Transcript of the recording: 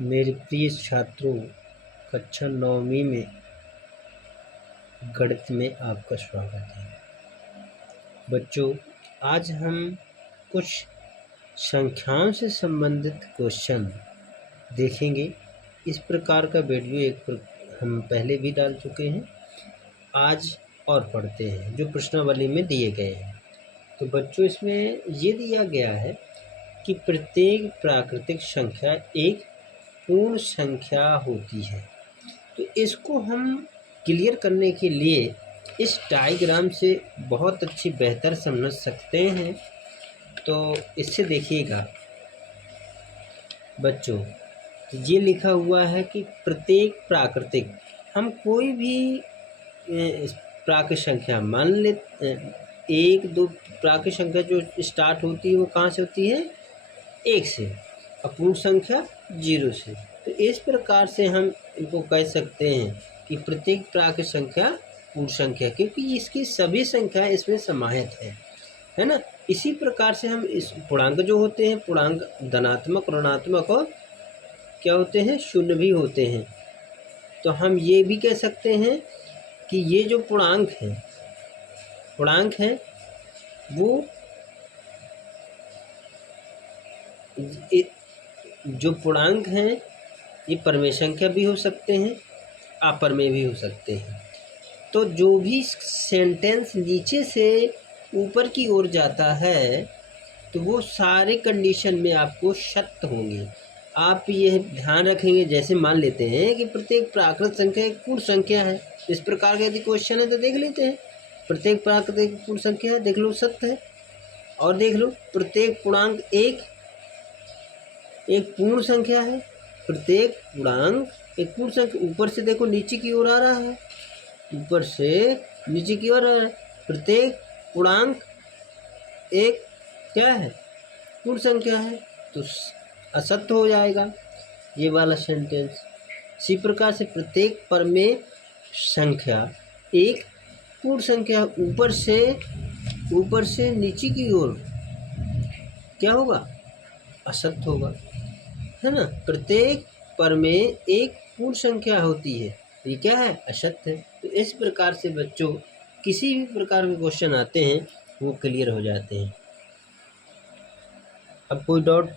मेरे प्रिय छात्रों, कक्षा 9वीं में गणित में आपका स्वागत है। बच्चों, आज हम कुछ संख्याओं से संबंधित क्वेश्चन देखेंगे। इस प्रकार का वीडियो हम पहले भी डाल चुके हैं, आज और पढ़ते हैं जो प्रश्नावली में दिए गए हैं। तो बच्चों, इसमें ये दिया गया है कि प्रत्येक प्राकृतिक संख्या एक पूर्ण संख्या होती है। तो इसको हम क्लियर करने के लिए इस डायग्राम से बहुत अच्छी बेहतर समझ सकते हैं। तो इससे देखिएगा बच्चों, ये लिखा हुआ है कि प्रत्येक प्राकृतिक, हम कोई भी प्राकृतिक संख्या मान ले, 1 2 प्राकृतिक संख्या जो स्टार्ट होती है वो कहाँ से होती है? 1 से, अपूर्ण संख्या 0 से। तो इस प्रकार से हम इनको कह सकते हैं कि प्रत्येक प्राकृतिक संख्या पूर्ण संख्या, क्योंकि इसकी सभी संख्या इसमें समाहित है ना। इसी प्रकार से हम इस पूर्णांक जो होते हैं, पूर्णांक धनात्मक, ऋणात्मक और क्या होते हैं, शून्य भी होते हैं। तो हम ये भी कह सकते हैं कि ये जो पूर्णांक है वो जो पूर्णांक हैं ये परमेय संख्या भी हो सकते हैं, अपरमेय भी हो सकते हैं। तो जो भी सेंटेंस नीचे से ऊपर की ओर जाता है तो वो सारे कंडीशन में आपको सत्य होंगे। आप यह ध्यान रखेंगे, जैसे मान लेते हैं कि प्रत्येक प्राकृतिक संख्या एक पूर्ण संख्या है। इस प्रकार का यदि क्वेश्चन है तो देख लेते हैं, प्रत्येक प्राकृतिक पूर्ण संख्या है, देख लो सत्य है। और देख लो प्रत्येक पूर्णांक एक पूर्ण संख्या है, प्रत्येक पूर्णांक एक पूर्ण संख्या। ऊपर से देखो नीचे की ओर आ रहा है, ऊपर से नीचे की ओर आ रहा है, प्रत्येक पूर्णांक एक क्या है? पूर्ण संख्या है। तो असत्य हो जाएगा ये वाला सेंटेंस। इसी प्रकार से प्रत्येक परमेय संख्या एक पूर्ण संख्या, ऊपर से नीचे की ओर क्या होगा? असत्य होगा, है ना। प्रत्येक परमेय एक पूर्ण संख्या होती है, ये क्या है? असत्य है। तो इस प्रकार से बच्चों किसी भी प्रकार के क्वेश्चन आते हैं वो क्लियर हो जाते हैं। अब कोई डाउट